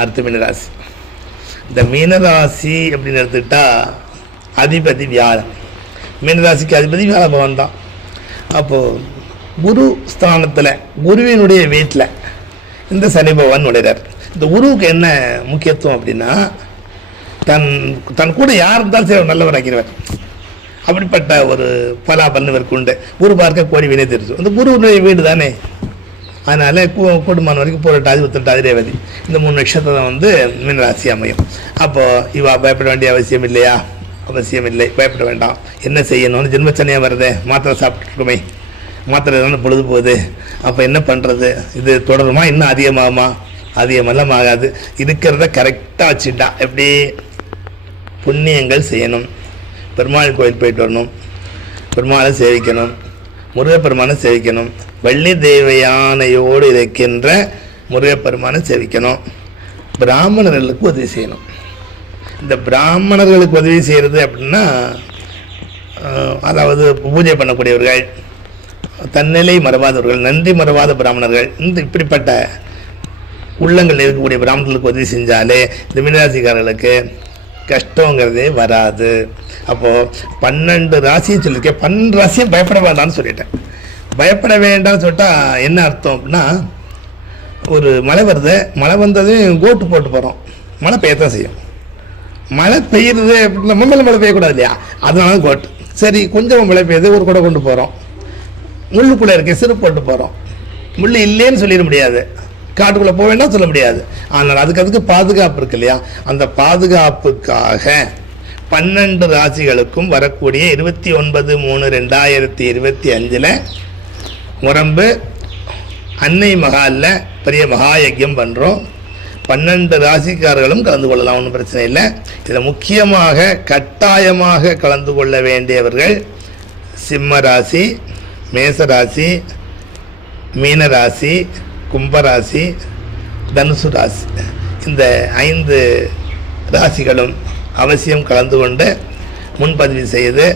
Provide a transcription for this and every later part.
அடுத்து மீனராசி. இந்த மீனராசி அப்படின்னு எடுத்துக்கிட்டா அதிபதி வியாழன். மீனராசிக்கு அதிபதி வியாழ பகவான் தான். அப்போது குரு ஸ்தானத்தில் குருவினுடைய வீட்டில் இந்த சனி பகவான் நுழைகிறார். இந்த குருவுக்கு என்ன முக்கியத்துவம் அப்படின்னா, தன் கூட யார் இருந்தாலும் சரி நல்லவர் ஆக்கிறவர். அப்படிப்பட்ட ஒரு பலாபலன் இவருக்கு உண்டு. குரு பார்க்க கோடி வினை தெரிஞ்சு. இந்த குருவுடைய வீடு தானே, அதனால் கூடுமான வரைக்கும் போராட்டாதி உத்திரட்டாதி ரேவதி இந்த 3 நட்சத்திரம் மீனராசி அமையும். அப்போது இவா பயப்பட வேண்டிய அவசியம் இல்லையா? அவசியம் இல்லை, பயப்பட வேண்டாம். என்ன செய்யணும்னு ஜென்மச்சனையாக வருது, மாத்திரை சாப்பிட்டுருக்குமே, மாத்திரை தானே பொழுது போகுது, அப்போ என்ன பண்ணுறது, இது தொடருமா, இன்னும் அதிகமாகுமா? அதிகமெல்லாம் ஆகாது. இருக்கிறத கரெக்டாக வச்சுட்டா எப்படி புண்ணியங்கள் செய்யணும். பெருமாள் கோயில் போயிட்டு வரணும், பெருமாளை சேவிக்கணும், முருகப்பெருமானை சேவிக்கணும், வள்ளி தெய்வ யானையோடு இருக்கின்ற முருகப்பெருமானை சேவிக்கணும், பிராமணர்களுக்கு உதவி செய்யணும். இந்த பிராமணர்களுக்கு உதவி செய்கிறது அப்படின்னா, அதாவது பூஜை பண்ணக்கூடியவர்கள், தன்னிலை மறவாதவர்கள், நன்றி மறவாத பிராமணர்கள், இப்படிப்பட்ட உள்ளங்கள் இருக்கக்கூடிய பிராமணர்களுக்கு உதவி செஞ்சாலே இந்த மீனராசிக்காரர்களுக்கு கஷ்டங்கிறதே வராது. அப்போது 12 ராசியும் சொல்லியிருக்கேன். 12 ராசியும் பயப்பட வேண்டாம்னு சொல்லிட்டேன். பயப்பட வேண்டாம்னு சொல்லிட்டால் என்ன அர்த்தம் அப்படின்னா, ஒரு மழை வருது, மழை வந்ததையும் கோட்டு போட்டு போகிறோம், மழை பெய்யத்தான் செய்யும். மழை பெய்யுறது அப்படின்னா மேலே மழை பெய்யக்கூடாது இல்லையா, அதனால கோட்டு. சரி, கொஞ்சம் மழை பெய்யுது, ஒரு கூட கொண்டு போகிறோம், முள்ளுக்குள்ளே இருக்க சிறு போட்டு போகிறோம். முள் இல்லைன்னு சொல்லிட முடியாது, காட்டுக்குள்ளே போக வேண்டாம் சொல்ல முடியாது. ஆனால் அதுக்கு பாதுகாப்பு இருக்கு இல்லையா, அந்த பாதுகாப்புக்காக 12 ராசிகளுக்கும் வரக்கூடிய 29/3/2025 முரம்பு அன்னை மகாலில் பெரிய மகாயஜ்யம் பண்ணுறோம். 12 ராசிக்காரர்களும் கலந்து கொள்ளலாம், ஒன்றும் பிரச்சனை இல்லை. இதில் முக்கியமாக கட்டாயமாக கலந்து கொள்ள வேண்டியவர்கள் சிம்ம ராசி, மேசராசி, மீனராசி, கும்பராசி, தனுசு ராசி. இந்த 5 ராசிகளும் அவசியம் கலந்து கொண்டு முன்பதிவு செய்து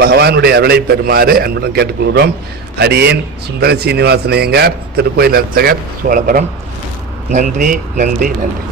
பகவானுடைய அருளை பெறுமாறு அன்புடன் கேட்டுக்கொள்கிறோம். அடியேன் சுந்தர சீனிவாசன் ஐயங்கார், திருக்கோயில் அர்ச்சகர், சோழபுரம். நன்றி நன்றி நன்றி.